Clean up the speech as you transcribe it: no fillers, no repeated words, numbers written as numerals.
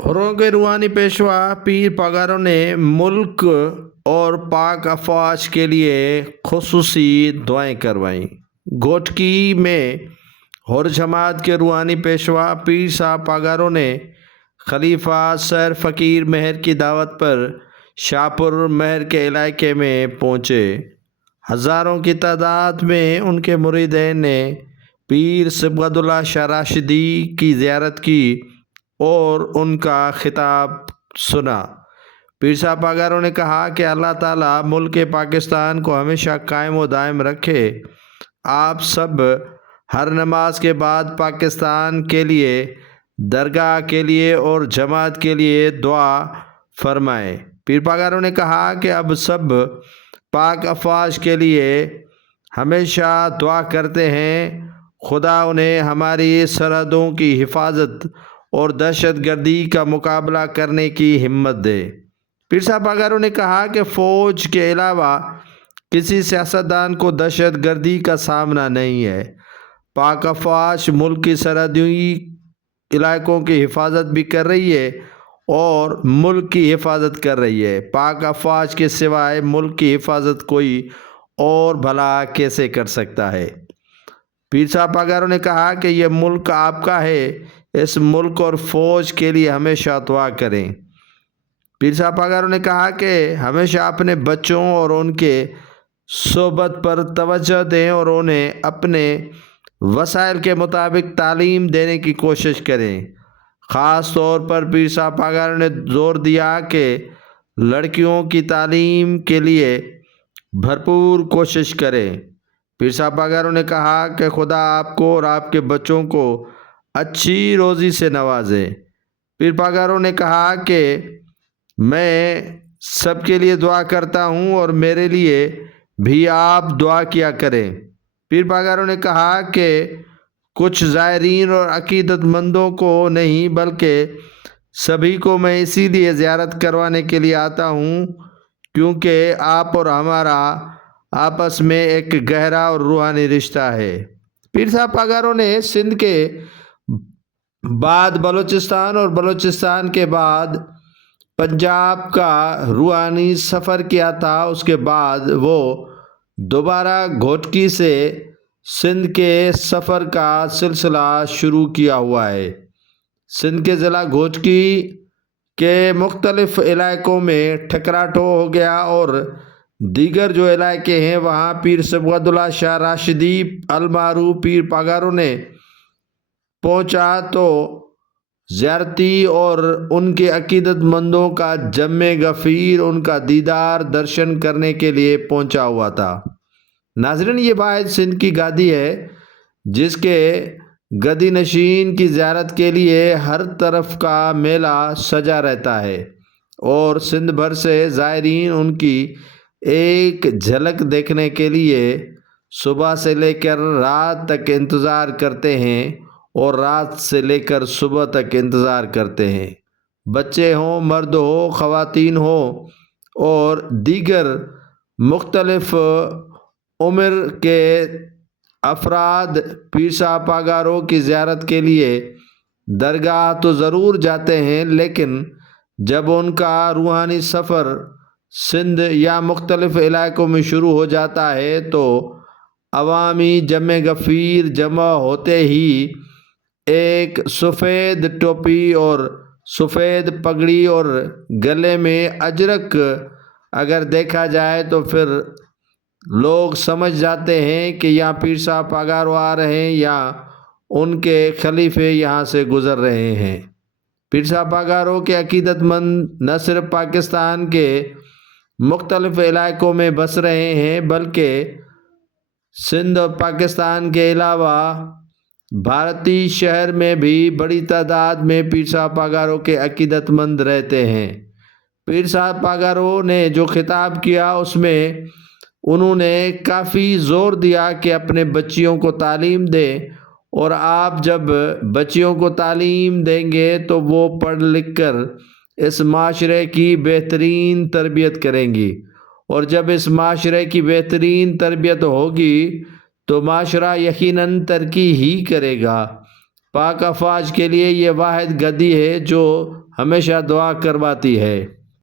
حروں کے روحانی پیشوا پیر پگاروں نے ملک اور پاک افواج کے لیے خصوصی دعائیں کروائیں۔ گھوٹکی میں حر جماعت کے روحانی پیشوا پیر صاحب پگاروں نے خلیفہ سر فقیر مہر کی دعوت پر شاہپور مہر کے علاقے میں پہنچے۔ ہزاروں کی تعداد میں ان کے مریدین نے پیر صبغت اللہ شاہ راشدی کی زیارت کی اور ان کا خطاب سنا۔ پیر صاحب پگاروں نے کہا کہ اللہ تعالیٰ ملک پاکستان کو ہمیشہ قائم و دائم رکھے۔ آپ سب ہر نماز کے بعد پاکستان کے لیے، درگاہ کے لیے اور جماعت کے لیے دعا فرمائیں۔ پیر پگاروں نے کہا کہ اب سب پاک افواج کے لیے ہمیشہ دعا کرتے ہیں، خدا انہیں ہماری سرحدوں کی حفاظت اور دہشت گردی کا مقابلہ کرنے کی ہمت دے۔ پیر صاحب پگاروں نے کہا کہ فوج کے علاوہ کسی سیاستدان کو دہشت گردی کا سامنا نہیں ہے۔ پاک افواج ملک کی سرحدی علاقوں کی حفاظت بھی کر رہی ہے اور ملک کی حفاظت کر رہی ہے۔ پاک افواج کے سوائے ملک کی حفاظت کوئی اور بھلا کیسے کر سکتا ہے؟ پیر صاحب پگاروں نے کہا کہ یہ ملک آپ کا ہے، اس ملک اور فوج کے لیے ہمیشہ دعا کریں۔ پیر صاحب پگاروں نے کہا کہ ہمیشہ اپنے بچوں اور ان کے صحبت پر توجہ دیں اور انہیں اپنے وسائل کے مطابق تعلیم دینے کی کوشش کریں۔ خاص طور پر پیر صاحب پگاروں نے زور دیا کہ لڑکیوں کی تعلیم کے لیے بھرپور کوشش کریں۔ پیر صاحب پگاروں نے کہا کہ خدا آپ کو اور آپ کے بچوں کو اچھی روزی سے نوازے۔ پیر پگاروں نے کہا کہ میں سب کے لیے دعا کرتا ہوں اور میرے لیے بھی آپ دعا کیا کریں۔ پیر پگاروں نے کہا کہ کچھ زائرین اور عقیدت مندوں کو نہیں بلکہ سبھی کو میں اسی لیے زیارت کروانے کے لیے آتا ہوں کیونکہ آپ اور ہمارا آپس میں ایک گہرا اور روحانی رشتہ ہے۔ پیر صاحب پگاروں نے سندھ کے بعد بلوچستان اور بلوچستان کے بعد پنجاب کا روحانی سفر کیا تھا۔ اس کے بعد وہ دوبارہ گھوٹکی سے سندھ کے سفر کا سلسلہ شروع کیا ہوا ہے۔ سندھ کے ضلع گھوٹکی کے مختلف علاقوں میں ٹھکراٹھو ہو گیا اور دیگر جو علاقے ہیں وہاں پیر صبغت اللہ شاہ راشدی المعروف پیر پگاروں نے پہنچا تو زیارتی اور ان کے عقیدت مندوں کا جم غفیر ان کا دیدار درشن کرنے کے لیے پہنچا ہوا تھا۔ ناظرین، یہ واحد سندھ کی گادی ہے جس کے گدی نشین کی زیارت کے لیے ہر طرف کا میلہ سجا رہتا ہے اور سندھ بھر سے زائرین ان کی ایک جھلک دیکھنے کے لیے صبح سے لے کر رات تک انتظار کرتے ہیں اور رات سے لے کر صبح تک انتظار کرتے ہیں۔ بچے ہوں، مرد ہو، خواتین ہو اور دیگر مختلف عمر کے افراد پیر صاحب پگاروں کی زیارت کے لیے درگاہ تو ضرور جاتے ہیں، لیکن جب ان کا روحانی سفر سندھ یا مختلف علاقوں میں شروع ہو جاتا ہے تو عوامی جم غفیر جمع ہوتے ہی ایک سفید ٹوپی اور سفید پگڑی اور گلے میں اجرک اگر دیکھا جائے تو پھر لوگ سمجھ جاتے ہیں کہ یہاں پیر صاحب پگاروں آ رہے ہیں یا ان کے خلیفے یہاں سے گزر رہے ہیں۔ پیر صاحب پگاروں کے عقیدت مند نہ صرف پاکستان کے مختلف علاقوں میں بس رہے ہیں بلکہ سندھ اور پاکستان کے علاوہ بھارتی شہر میں بھی بڑی تعداد میں پیر صاحب پگاروں کے عقیدت مند رہتے ہیں۔ پیر صاحب پگاروں نے جو خطاب کیا اس میں انہوں نے کافی زور دیا کہ اپنے بچیوں کو تعلیم دیں اور آپ جب بچیوں کو تعلیم دیں گے تو وہ پڑھ لکھ کر اس معاشرے کی بہترین تربیت کریں گی اور جب اس معاشرے کی بہترین تربیت ہوگی تو معاشرہ یقیناً ترقی ہی کرے گا۔ پاک افواج کے لیے یہ واحد گدی ہے جو ہمیشہ دعا کرواتی ہے۔